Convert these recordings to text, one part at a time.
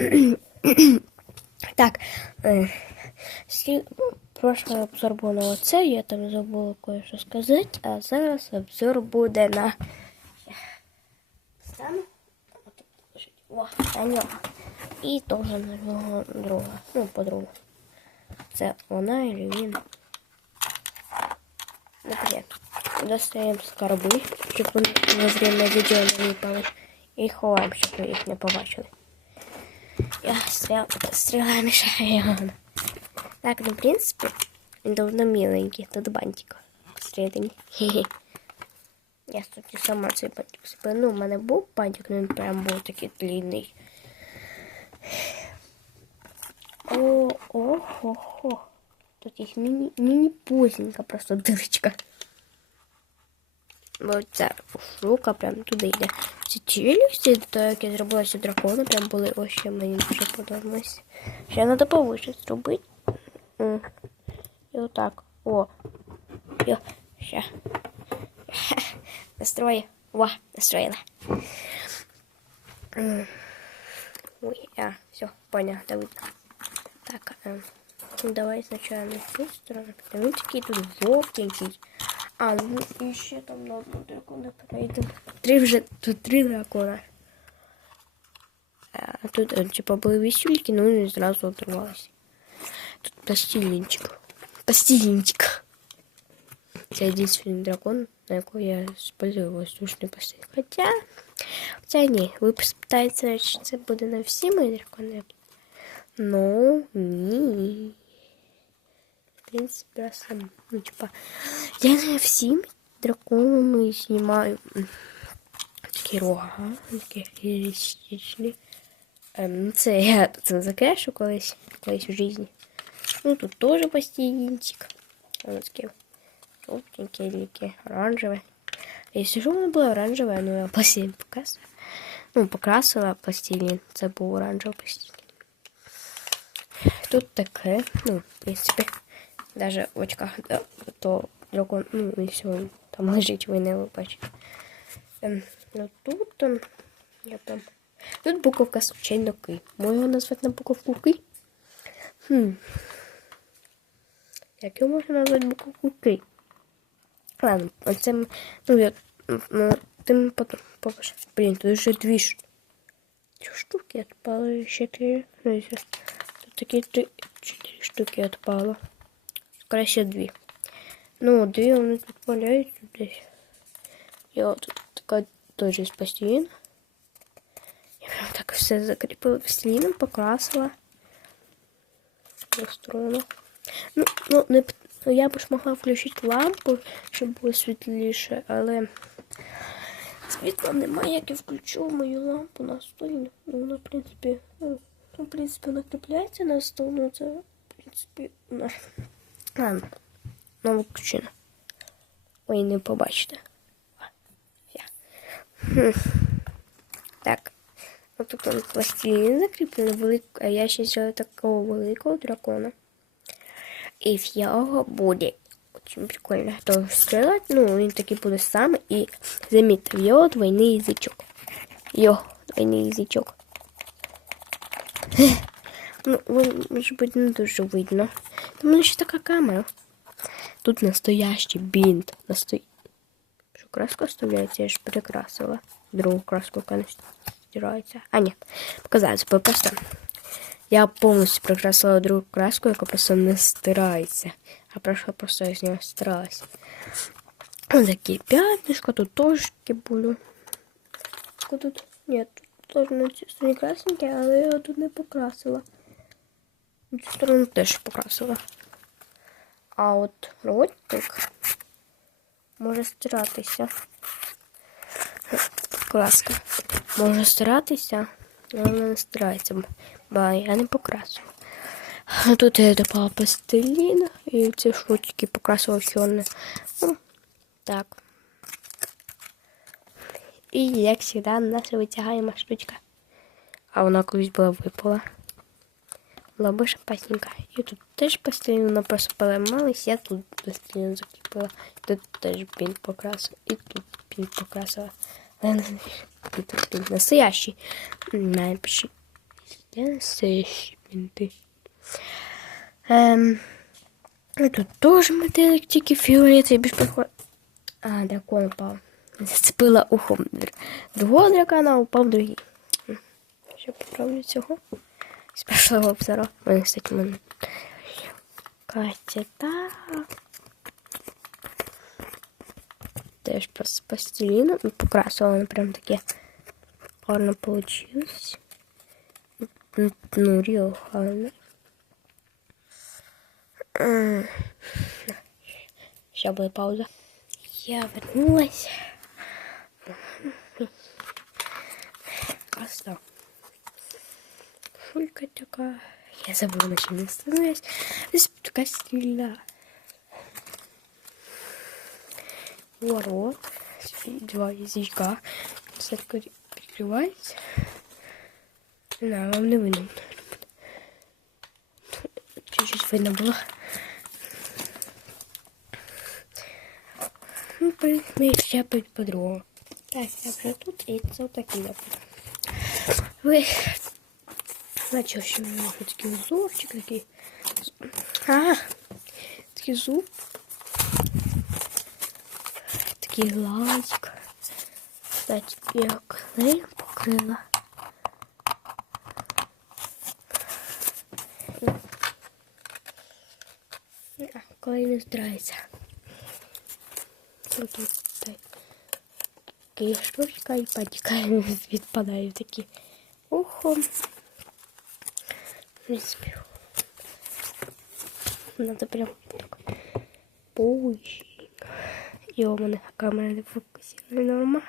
так. Е, прошлий обзор був на оце, я там забула кое-що сказати, а зараз обзор буде на. Стану. О, на. І теж на нього друга. Ну, подруга. Це вона і він. Наприклад, достаємо скарби, щоб вони во время відео не випали. І ховаємо, щоб їх не побачили. Я стріл... стріляю мішаю. Так, ну, в принципі, він довольно миленький. Тут бантик всередині. Хе-хе. Я, кстати, сама цей бантик себе. Ну, у мене був бантик, але він прям був такий длинний. О, ого, хо. Тут їх міні, міні пузенька, просто дирочка. Бо ця штука прям туди йде. Ці челюсті, так як я зробила ці дракони, прям були ось ще мені дуже подобалось. Ще треба повише зробити. І отак. О. Йо, ще. Настрою. О, настроїла. Ой, а, все, понял, да видно. Так, давай сначала на цю сторону. Ну, такий тут жовтенький. А, ну і ще там на одну дракона перейдемо. Три вже, тут три дракона. А тут, е, типа, були висюльки, ну і зразу оторвалися. Тут пластилінчик. Пластилінчик. Це єдиний дракон, на якого я спалюю воздушний пластилін. Хоча, хоча ні, ви спитаєте, чи це буде на всі мої дракони? Ну, ні. В принципе, сам, ну, типа, я не всім драконами знімаю м, такі рога, такі реалістичні. Ем, ну, це я це закрешу колись, колись в житті. Ну, тут теж пластилінчик. Воно таке жовтеньке, таке оранжеве. Якщо що воно було оранжеве, ну я пластилін покрасила. Ну, покрасила пластилін, це був оранжевий пластилін. Тут таке, ну, в принципі, даже в очках, то дракон, ну, і все, там лежить, ви не бачите. Ну, тут, я там, тут буковка случайно Ки. Можу назвати на буковку Ки? Хм. Як його можна назвати буковку Ки? Ладно, оце, ну, я, ну, тим потім покажу. Блін, тут вже дві ш... Три штуки отпало, ще три. Ну. Тут такі три, чотири штуки отпало. Краще дві. Ну, дві вони тут валяються десь. Я тут така теж з пластилін. Я прям так все закріпила пластиліном, покрасила. Настроїла. Ну, ну, не, ну, я б ж могла включити лампу, щоб було світліше, але світла немає, як я включу мою лампу на столі. Ну, вона, в принципі, ну, в принципі, вона кріпляється на стол, ну це, в принципі, на... Ладно, вона виключена. Ой, не побачите. Так. Ось тут он пластилін закріплений, а я ще зробила такого великого дракона. І в його буде очень прикольно. То стрілять, ну, він такий буде сам. І замітьте, в його двойний язичок. Його двойний язичок. Ну, ви, може бути, не дуже видно. Там мене ще така камера. Тут настоящий бинт. Насто... Що краска оставляється, я ж перекрасила. Другу краску, не стирається. А, ні, показалось, бо просто я повністю прикрасила другу краску, яка просто не стирається. А прошло просто я з нього стиралась. Ось такі п'ятнишко, тут такі були. Тут, ні, тут теж на цій красненьке, але я його тут не покрасила. На цю сторону теж покрасила. А от ротик може стиратися. Краска. Може стиратися, але вона не стирається, бо я не покрасила. Тут я допала пластилін і ці штучки покрасила чорне. Ну, так. І, як завжди, наша витягаємо штучка. А вона колись була випала. Була би шампасненька. І тут теж просто поламалась, я тут пластилін закріпила. Тут теж бінт покрасила. І тут бінт покрасила. Не- Тут бінт настоящий. Напишіть. Я не сищі мінти. Ем, і тут теж метелик, тільки фіолетовий більш. А, дракон упав. Зацепила ухом др- другого дракона, упав другий. Ще поправлю цього. З першого обзору. Вони, кстати, мене. Катя, так. Теж по- з пластиліну. Ну, Покрасила вона прям таке гарно получилось. Ну, реal гарно. Сейчас будет пауза. Я вернулась. Красота. Шулька такая. Я забыла, на чем я остановилась. Здесь такая стильная. Ворот. Два язычка. Церковь прикрывается. Да, вам не видно. Чуть-чуть видно было. Ну, принципі, ще по- по-другому. Так, я вже тут і отакий наприклад. Ви що в мене такий узорчик такий. А, такий зуб. Такий глазик. Кстати, я клеєм покрила. Клей не здирається. Тут так. Такі штучка і потікає, відпадає такі ухом. В принципі. Надо прям так. У мене камера не фокусує нормально.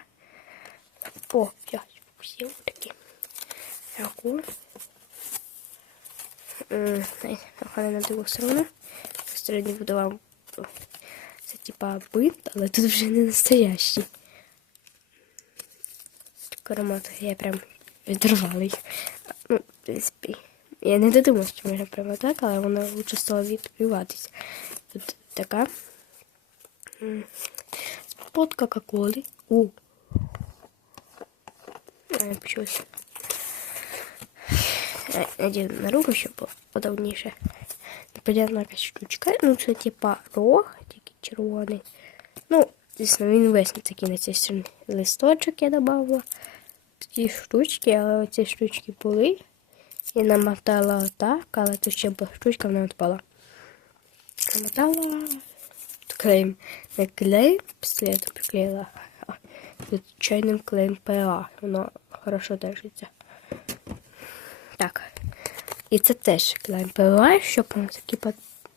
О, я фокусував такі. Ракурс. Охана на другу сторону. Сьогодні буду вам це типа бинт, але тут вже не настоящий. Аромат я прям відривала їх. Ну, в принципі, я не додумала, що можна прямо так, але вона лучше стала відпіватися. Тут така. Под Кока-Коли. У. А, я почусь. Надену на руку, щоб було удобніше. Непонятна якась штучка. Ну, це типа рог, тільки червоний. Ну, звісно, він весь такий на цій. Листочок я додавала. Такі штучки, але ці штучки були. Я намотала так, але тут ще штучка, вона відпала. Намотала клеєм. Не клеєм, слід приклеїла. а Звичайним клеєм ПА. Воно хорошо держиться. Так. І це теж клеєм ПЛА, щоб воно такі по-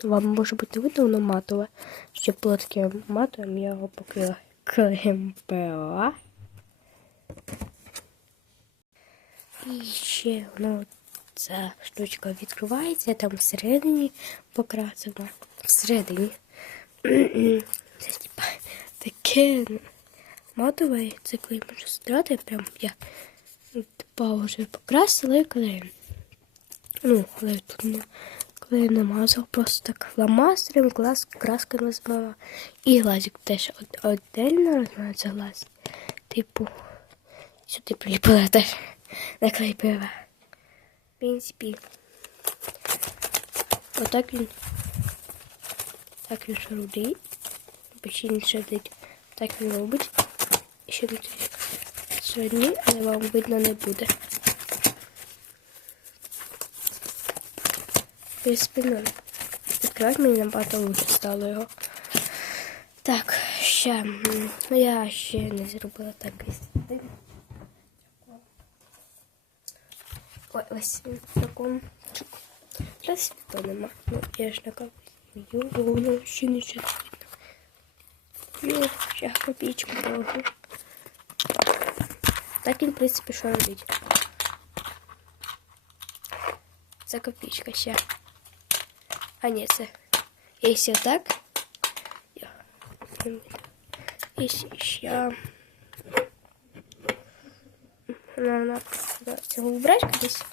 вам може бути видно, воно матове. Щоб було таке матовим, я його покрила клеєм ПЛА. І ще воно ця штучка відкривається, там всередині покрасено. Всередині. Це типа таке матове, це клей може здрати, прям я типа вже покрасила і клеєм. Ну, але тут не клей намазав, просто так фломастером, клас, краска розмала. І глазик теж отдельно розмається глаз. Типу, сюди приліпила теж наклеїла. Принципі, отак він, так він шарудить. Почти не шарудить. Так він робить. Ще тут сьогодні, але вам видно не буде. Принципі, ну, відкривати мені набагато лучше стало його. Так, ще. Я ще не зробила так. Із- Ой, ось він в такому. Зараз світла нема. Ну, я ж на капі. Йо, ще не ще світло. Йо, ще копійку положу. Так він, в принципі, що робить. Це копійка ще. А ні, це. Якщо так. Я. Якщо ще. Надо цього убрати кудись.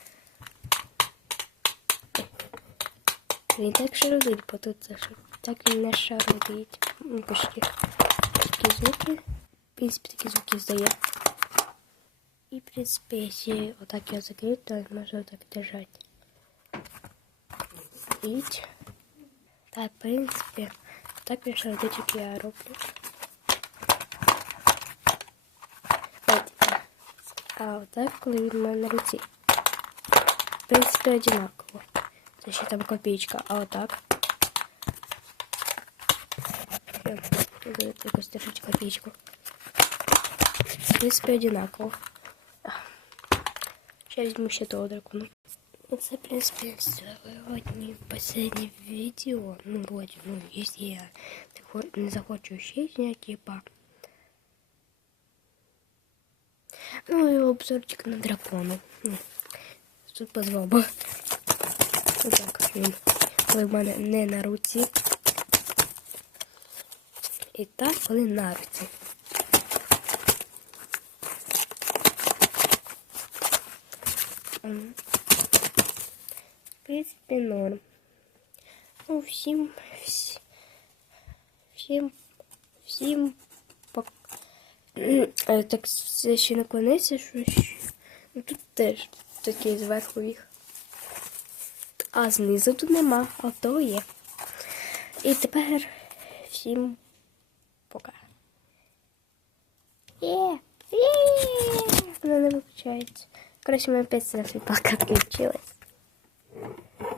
Він так шарудить, бо тут це що. Так він не шарудить. Ну, почти. Такі звуки. В принципі, такі звуки здає. І, в принципі, якщо отак його закрити, то можна так держати. І так, в принципі, так я шардичок я роблю. От, А отак, коли він у мене на руці. В принципі, одинаково. Це ще там копійка, а отак. Ще, якось держать копійку. В принципі, одинаково. Сейчас возьму ще того дракона. Это, в принципе, сегодня последнее видео. Ну, вроде, ну, если я захо- не захочу ще снять, типа. Ну, и обзорчик на дракона. Ну, Тут позвав би. Отак він. Коли в мене не на руці. І так, коли на руці. В принципі, норм. Ну, всім, всі- всім, всім пок... Е, Так все ще наклониться, що ще. Ну, тут теж такий зверху їх. А знизу тут нема, а то є. І тепер всім пока. Є! Є! Вона не виключається. Коротше, ми опять на світалка включилась.